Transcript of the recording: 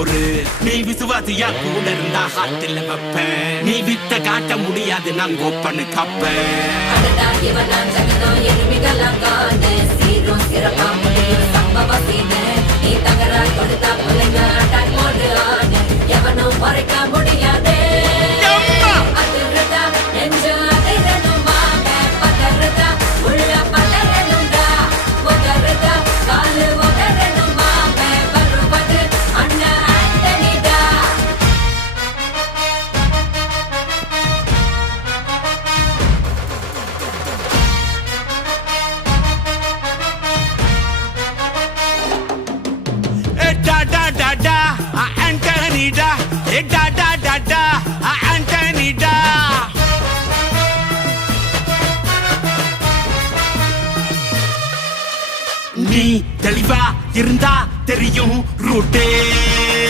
பொறு. நீ விசுவாசியா கூட இருந்தா ஹார்ட்ல வைப்பேன். நீ வித்த காட்ட முடியாது நான் கோப்பனு கப்பேன். எவனும் மறைக்க முடியாதே. நீ தெளிவா இருந்தா தெரியும் ரூட்டே.